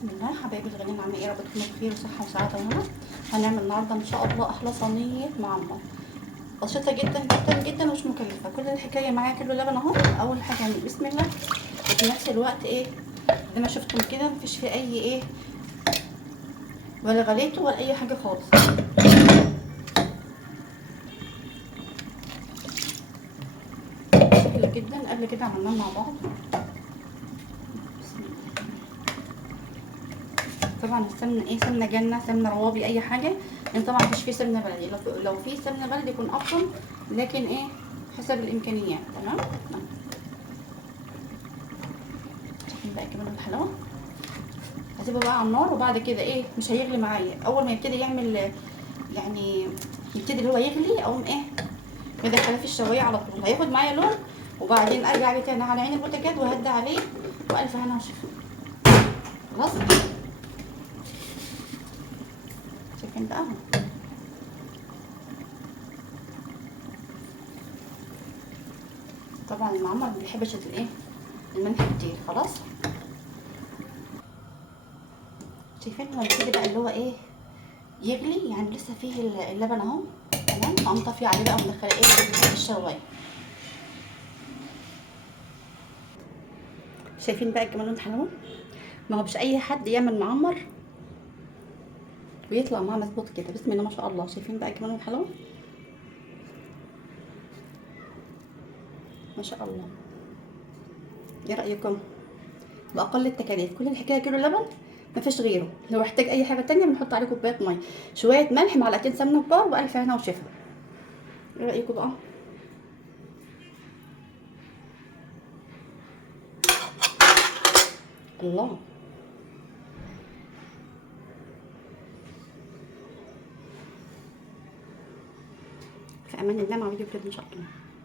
بسم الله حبايبي الغاليين، عاملين ايه؟ يا رب تكونوا بخير وصحه وسعاده وهنا. هنعمل النهارده ان شاء الله احلى صينيه معمر، بسيطه جدا جدا جدا ومش مكلفه. كل الحكايه معايا كيلو لبن اهو. اول حاجه هنعمل بسم الله، وفي نفس الوقت ايه زي ما شفتم كده مفيش فيه اي ايه ولا غليته ولا اي حاجه خالص. سهله جدا، قبل كده عملناه مع بعض. طبعا السمنه ايه، سمنه جنه، سمنه روابي، اي حاجه، لان طبعا مفيش فيه سمنه بلدي. لو في سمنه بلدي يكون افضل، لكن ايه حسب الامكانيات. تمام. شايفين بقى كمان الحلاوه. هسيبه بقى على النار، وبعد كده ايه مش هيغلي معايا. اول ما يبتدي يعمل يعني يبتدي اللي هو يغلي، اقوم ايه مدخلاه في الشوايه على طول، هياخد معايا لون، وبعدين ارجع بيه تاني على عين البوتاجاز وهدي عليه، والف هنا وشفا. خلاص. شايفين بقى طبعا المعمر ما بيحبش الايه الملح كتير. خلاص. شايفين هو يبتدي بقى اللي هو ايه يغلي، يعني لسه فيه اللبن اهو. تمام. هقوم طافيه عليه بقى ومدخله ايه الشوايه. شايفين بقى الجمال والحلاوه. ما هو مش اي حد يعمل معمر ويطلع معاه مظبوط كده. بسم الله ما شاء الله. شايفين بقى الجمال والحلاوه ما شاء الله. ايه رايكم؟ باقل التكاليف. كل الحكايه كيلو لبن، مفيش غيره. لو احتاج اي حاجه تانية بنحط عليه كوبايه ميه، شويه ملح، معلقتين سمنه كبار، والف هنا وشفا. ايه رايكم بقى؟ الله. في امان الله، مع فيديو جديد ان شاء الله.